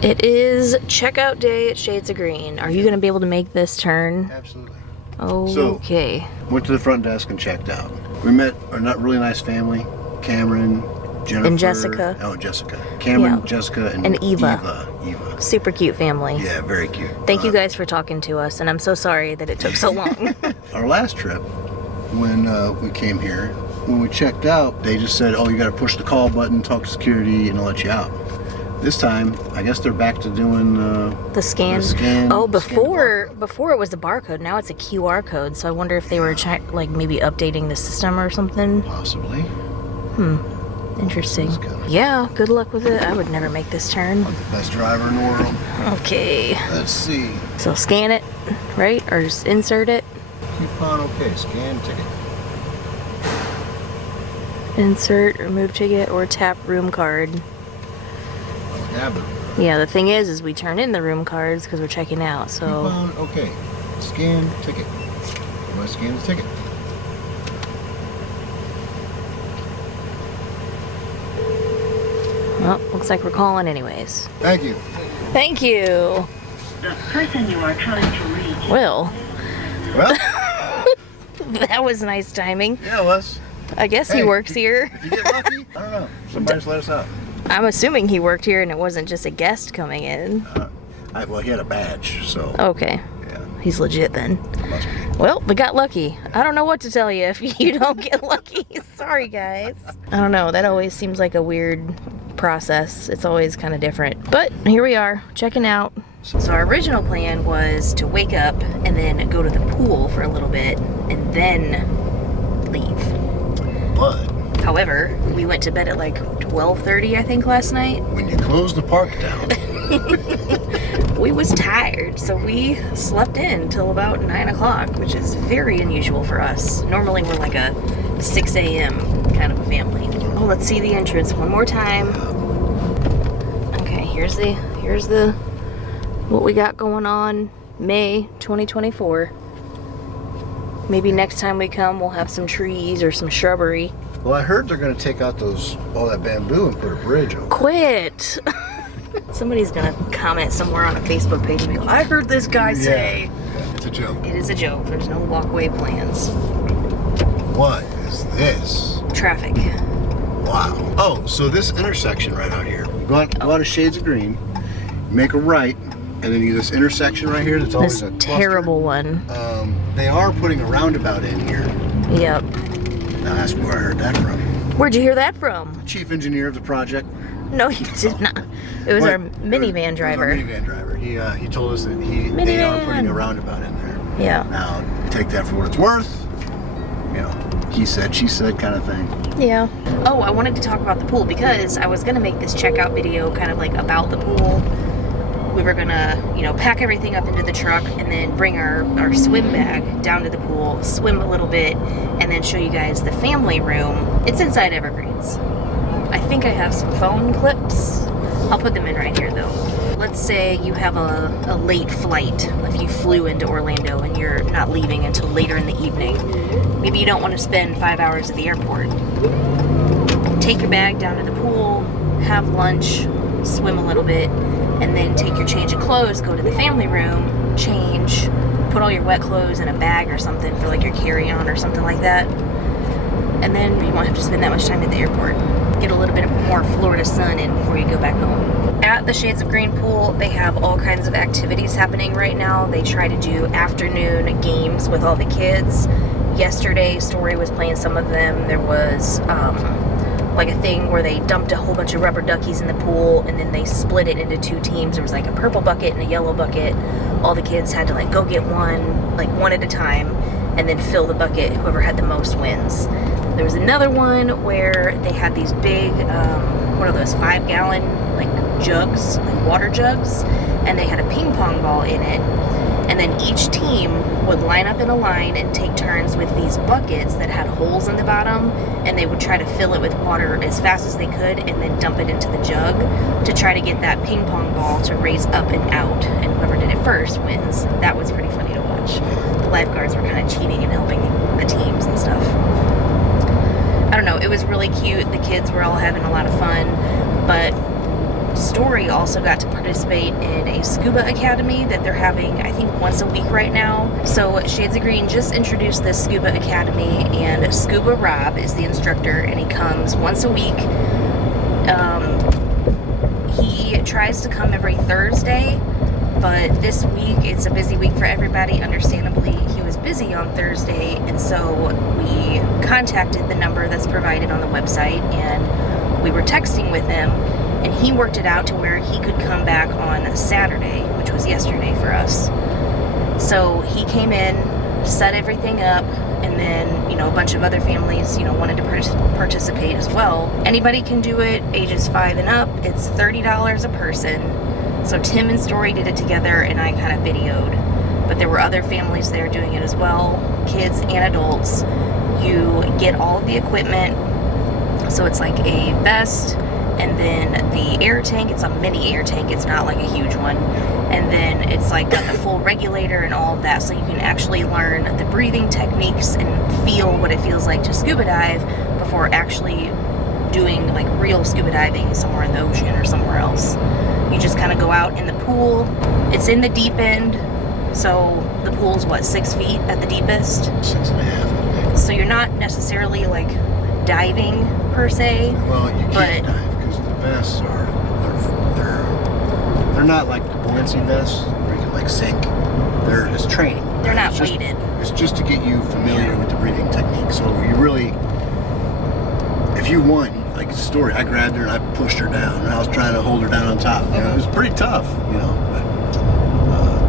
It is checkout day at Shades of Green. Are you going to be able to make this turn? Absolutely. Okay. So, went to the front desk and checked out. We met a really nice family, Cameron, Jennifer. And Jessica. Oh, Jessica. Cameron, Yeah. Jessica, And Eva. Eva. Super cute family. Yeah, very cute. Thank you guys for talking to us, and I'm so sorry that it took so long. Our last trip, when we came here, when we checked out, they just said, oh, you got to push the call button, talk to security, and they'll let you out. This time, I guess they're back to doing the scan. Oh, before it was the barcode. Now it's a QR code. So I wonder if they were like maybe updating the system or something. Possibly. Interesting. Yeah. Good luck with it. I would never make this turn. I'm the best driver in the world. Okay. Let's see. So scan it, right, or just insert it. Coupon. Okay. Scan ticket. Insert, remove ticket, or tap room card. Yeah, the thing is we turn in the room cards because we're checking out, so... Coupon, okay. Scan ticket. I'm going to scan the ticket. Well, looks like we're calling anyways. Thank you. Thank you. The person you are trying to reach. Well, that was nice timing. Yeah, it was. I guess he works here. If you get lucky, I don't know. Somebody just let us out. I'm assuming he worked here and it wasn't just a guest coming in. Well, he had a badge, so... Okay. Yeah. He's legit then. Must be. Well, we got lucky. I don't know what to tell you if you don't get lucky. Sorry, guys. I don't know. That always seems like a weird process. It's always kind of different. But here we are, checking out. So our original plan was to wake up and then go to the pool for a little bit and then leave. But... However, we went to bed at like 12:30, I think, last night. When you close the park down. We was tired, so we slept in till about 9 o'clock, which is very unusual for us. Normally we're like a 6 a.m. kind of a family. Oh, let's see the entrance one more time. Okay, here's the what we got going on. May 2024. Maybe next time we come we'll have some trees or some shrubbery. Well, I heard they're going to take out all that bamboo and put a bridge over. Quit! Somebody's going to comment somewhere on a Facebook page and be like, I heard this guy say. Yeah, it's a joke. It is a joke. There's no walkway plans. What is this? Traffic. Wow. Oh, so this intersection right out here. Go out of Shades of Green, make a right, and then you this intersection right here that's always This a cluster. terrible one. They are putting a roundabout in here. Yep. Now ask me where I heard that from. Where'd you hear that from? Chief engineer of the project. No, you did not. It was our minivan driver. It was our minivan driver. He told us that they are putting a roundabout in there. Yeah. Now, take that for what it's worth. You know, he said, she said kind of thing. Yeah. Oh, I wanted to talk about the pool because I was going to make this checkout video kind of like about the pool. We were going to, you know, pack everything up into the truck and then bring our swim bag down to the pool, swim a little bit, and then show you guys the family room. It's inside Evergreens. I think I have some phone clips. I'll put them in right here though. Let's say you have a late flight. If you flew into Orlando and you're not leaving until later in the evening. Maybe you don't want to spend 5 hours at the airport. Take your bag down to the pool, have lunch, swim a little bit, and then take your change of clothes, go to the family room, change, put all your wet clothes in a bag or something for like your carry-on or something like that. And then you won't have to spend that much time at the airport. Get a little bit more Florida sun in before you go back home. At the Shades of Green pool, they have all kinds of activities happening right now. They try to do afternoon games with all the kids. Yesterday, Story was playing some of them. There was like a thing where they dumped a whole bunch of rubber duckies in the pool and then they split it into 2 teams. There was like a purple bucket and a yellow bucket. All the kids had to like go get one at a time and then fill the bucket. Whoever had the most wins. There was another one where they had these big, what are those, 5-gallon like jugs, like water jugs, and they had a ping pong ball in it. And then each team would line up in a line and take turns with these buckets that had holes in the bottom, and they would try to fill it with water as fast as they could and then dump it into the jug to try to get that ping pong ball to raise up and out, and whoever did it first wins. That was pretty funny to watch. The lifeguards were kind of cheating and helping the teams and stuff. I don't know, it was really cute. The kids were all having a lot of fun, but Story also got to participate in a scuba academy that they're having, I think, once a week right now. So Shades of Green just introduced this scuba academy, and Scuba Rob is the instructor, and he comes once a week. He tries to come every Thursday, but this week it's a busy week for everybody. Understandably, he was busy on Thursday, and so we contacted the number that's provided on the website, and we were texting with him, and he worked it out to where he could come back on Saturday, which was yesterday for us. So he came in, set everything up, and then, you know, a bunch of other families, you know, wanted to participate as well. Anybody can do it, ages 5 and up. It's $30 a person. So Tim and Story did it together, and I kind of videoed. But there were other families there doing it as well, kids and adults. You get all of the equipment. So it's like a vest, and then the air tank. It's a mini air tank. It's not like a huge one. And then it's like got the full regulator and all of that, so you can actually learn the breathing techniques and feel what it feels like to scuba dive before actually doing like real scuba diving somewhere in the ocean or somewhere else. You just kind of go out in the pool. It's in the deep end, so the pool's what, 6 feet at the deepest? 6.5, I think. So you're not necessarily like diving per se. Well, you can't dive because the vests they're not like the buoyancy vests where you can like sink. It's training. They're right? not weighted. It's just to get you familiar with the breathing technique. So you really, if you want, like Story, I grabbed her and I pushed her down, and I was trying to hold her down on top. You know, it was pretty tough, you know. But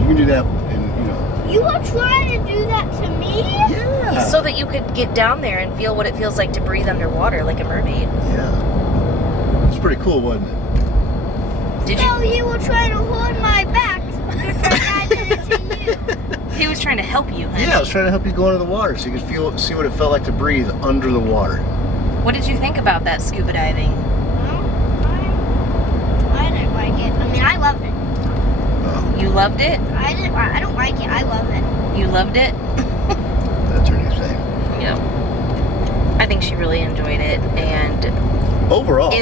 you can do that, and you know. You were trying to do that to me? Yeah. So that you could get down there and feel what it feels like to breathe underwater like a mermaid. Yeah. It was pretty cool, wasn't it? Did So you were trying to hold my back before I did it to you. He was trying to help you, honey. Yeah, I was trying to help you go into the water so you could see what it felt like to breathe under the water. What did you think about that scuba diving? I didn't like it. I mean, I loved it. Oh, You loved it? I don't like it. I love it. You loved it? that's her new thing. Yeah. I think she really enjoyed it, and Overall,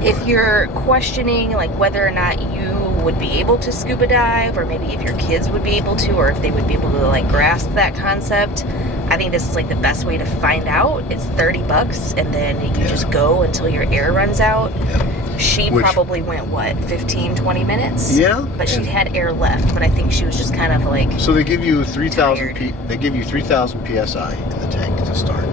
if you're questioning like whether or not you would be able to scuba dive, or maybe if your kids would be able to, or if they would be able to like grasp that concept, I think this is like the best way to find out. It's $30, and then you just go until your air runs out. She probably went, what, 15, 20 minutes? Yeah. But she had air left, but I think she was just kind of like So they give you 3,000 tired. they give you 3,000 psi in the tank to start.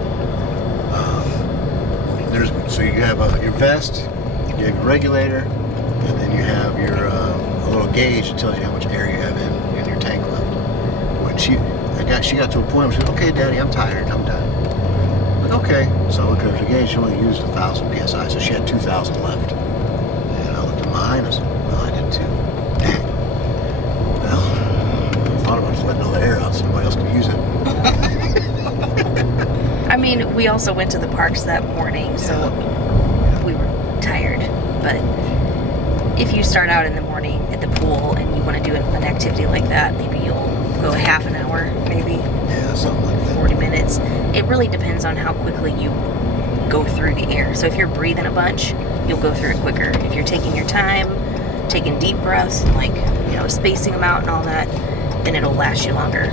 So you have your vest, you have your regulator, and then you have your a little gauge that tells you how much air you have in your tank left. When she got to a point where she said, "Okay, Daddy, I'm tired. I'm done." Like, okay. So I looked at her gauge. She only used 1,000 psi, so she had 2,000 left. And I looked at mine. I said, "Well, I did too." Dang. Well, I thought about just letting all the air out so nobody else could use it. I mean, we also went to the parks that morning, so we were tired. But if you start out in the morning at the pool and you want to do an activity like that, maybe you'll go half an hour, maybe Yeah, something like that. 40 minutes. It really depends on how quickly you go through the air. So if you're breathing a bunch, you'll go through it quicker. If you're taking your time, taking deep breaths, and like, you know, spacing them out and all that, then it'll last you longer.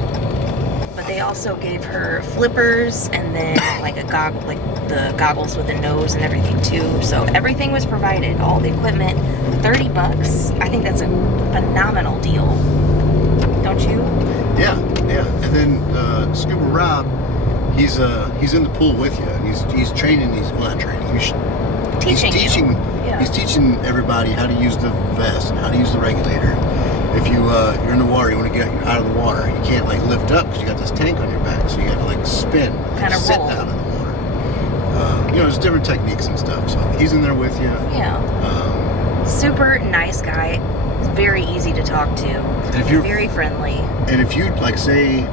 But they also gave her flippers, and then like the goggles with the nose and everything too. So everything was provided, all the equipment. $30. I think that's a phenomenal deal. Don't you? Yeah. And then Scuba Rob, he's in the pool with you, and he's training not training. Teaching He's teaching everybody how to use the vest and how to use the regulator. If you're in the water, you want to get out of the water, you can't like lift up because you got this tank on your back, so you have to like spin, Kind of sit roll. down in the water. You know, there's different techniques and stuff. So he's in there with you. Yeah. Super nice guy. Very easy to talk to. And if you're Very friendly. And if you like say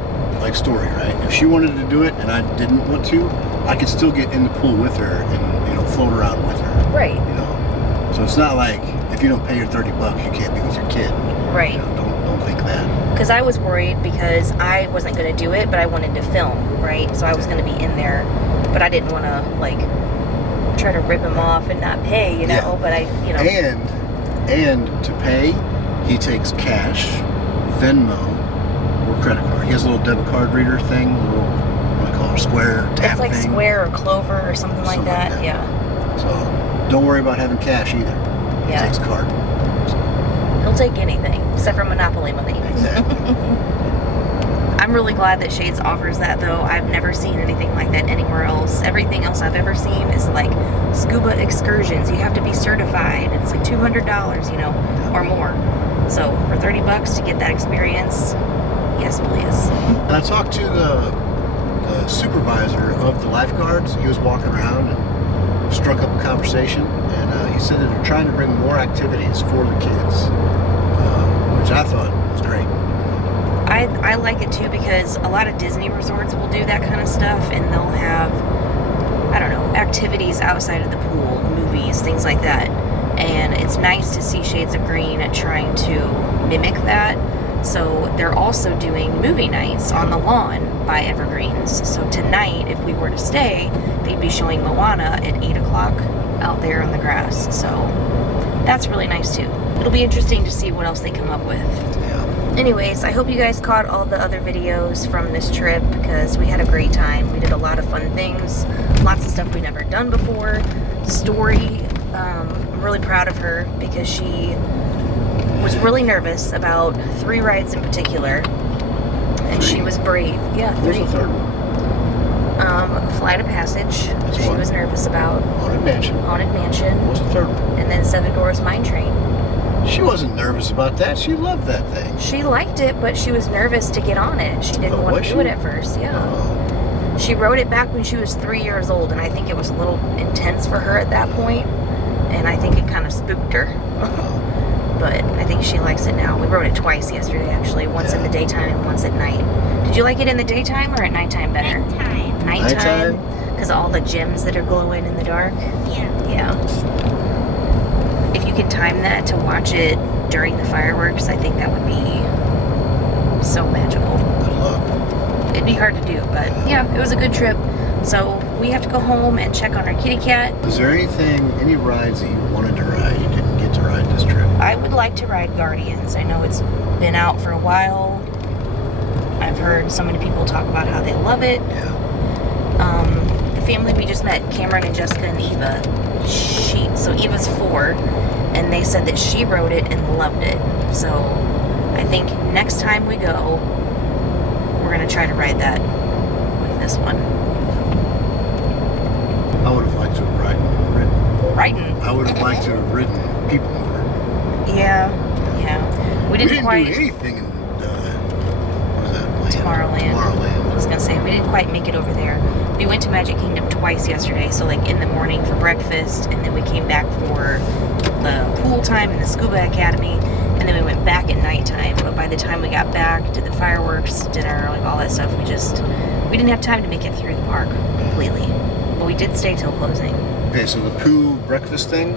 like Story, right? If she wanted to do it and I didn't want to, I could still get in the pool with her and, you know, float around with her. Right. You know. So it's not like if you don't pay your $30, you can't be with your kid. Right. You know, don't think that. Because I was worried because I wasn't going to do it, but I wanted to film, right? So I was going to be in there, but I didn't want to like try to rip him off and not pay, you know. Yeah. But And to pay, he takes cash, Venmo, or credit card. He has a little debit card reader thing, little, what do I call it, square tap it's like thing. Square or Clover or something like that. Yeah. So don't worry about having cash either. He Yeah. takes card. He'll take anything except for Monopoly money. Exactly. I'm really glad that Shades offers that, though. I've never seen anything like that anywhere else. Everything else I've ever seen is like scuba excursions. You have to be certified. It's like $200, you know, or more. So for $30 to get that experience, yes, please. And I talked to the supervisor of the lifeguards. He was walking around and struck up a conversation, and he said that they're trying to bring more activities for the kids, which I thought was great. I like it too, because a lot of Disney resorts will do that kind of stuff, and they'll have, I don't know, activities outside of the pool, movies, things like that. And it's nice to see Shades of Green trying to mimic that. So they're also doing movie nights on the lawn by Evergreens. So tonight, if we were to stay, they'd be showing Moana at 8 o'clock out there on the grass. So that's really nice too. It'll be interesting to see what else they come up with. Yeah. Anyways, I hope you guys caught all the other videos from this trip, because we had a great time. We did a lot of fun things, lots of stuff we've never done before. Story, I'm really proud of her, because she was really nervous about 3 rides in particular, and she was brave. Yeah, What was 3. the third one? Flight of Passage, That's she one. was nervous about. Haunted Mansion. Haunted Mansion, What was the third one? and then 7 Dwarfs Mine Train. She wasn't nervous about that. She loved that thing. She liked it, but she was nervous to get on it. She didn't Oh, want was to do she? it at first. Yeah. Oh, She rode it back when she was 3 years old, and I think it was a little intense for her at that point, and I think it kind of spooked her. But I think she likes it now. We rode it twice yesterday, actually. Once in the daytime and once at night. Did you like it in the daytime or at nighttime better? Nighttime. Nighttime? Because of all the gems that are glowing in the dark? Yeah. Yeah. If you can time that to watch it during the fireworks, I think that would be so magical. good luck. It'd be hard to do, but yeah, it was a good trip. So we have to go home and check on our kitty cat. Is there any rides that you wanted to ride you didn't get to ride this trip? I would like to ride Guardians. I know it's been out for a while. I've heard so many people talk about how they love it. Yeah. The family we just met, Cameron and Jessica and Eva, so Eva's 4, and they said that she rode it and loved it. So I think next time we go, we're gonna try to ride that with this one. I would have liked to have ridden. Riding. I would have liked to have ridden people mover. Yeah. We didn't quite. do anything in what was that? Land? Tomorrowland. I Tomorrowland. was gonna say, we didn't quite make it over there. We went to Magic Kingdom twice yesterday, so like in the morning for breakfast, and then we came back for the pool time and the Scuba Academy, and then we went back at nighttime. But by the time we got back, did the fireworks, dinner, like all that stuff, we didn't have time to make it through the park completely. But we did stay till closing. Okay, so the poo breakfast thing,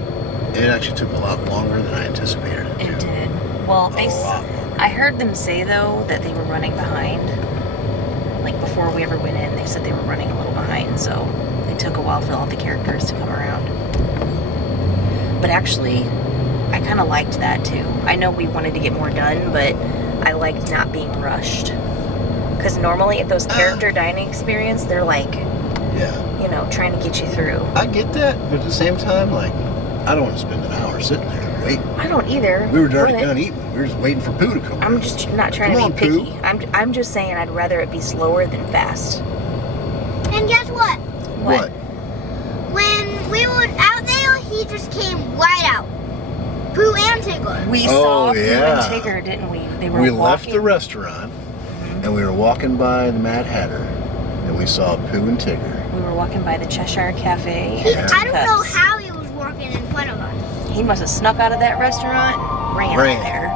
it actually took a lot longer than I anticipated it to. It did. Well, A lot. I heard them say though that they were running behind. Like before we ever went in, they said they were running a little behind, so it took a while for all the characters to come around. But actually, I kind of liked that too. I know we wanted to get more done, but I liked not being rushed. Because normally at those character dining experience, they're like, Yeah. you know, trying to get you through. I get that, but at the same time, like, I don't want to spend an hour sitting there waiting. I don't either. We were already but done eating. We were just waiting for poo to come. I'm just not trying Come to be on, picky. I'm just saying I'd rather it be slower than fast. And guess what? What? When we were out there, he just came right out. Pooh and Tigger. We Oh, saw Pooh yeah. and Tigger, didn't we? They were We walking. left the restaurant, and we were walking by the Mad Hatter, and we saw Pooh and Tigger. We were walking by the Cheshire Cafe. He, and I don't know Cups. how he was walking in front of us. He must have snuck out of that restaurant and ran Ran. there.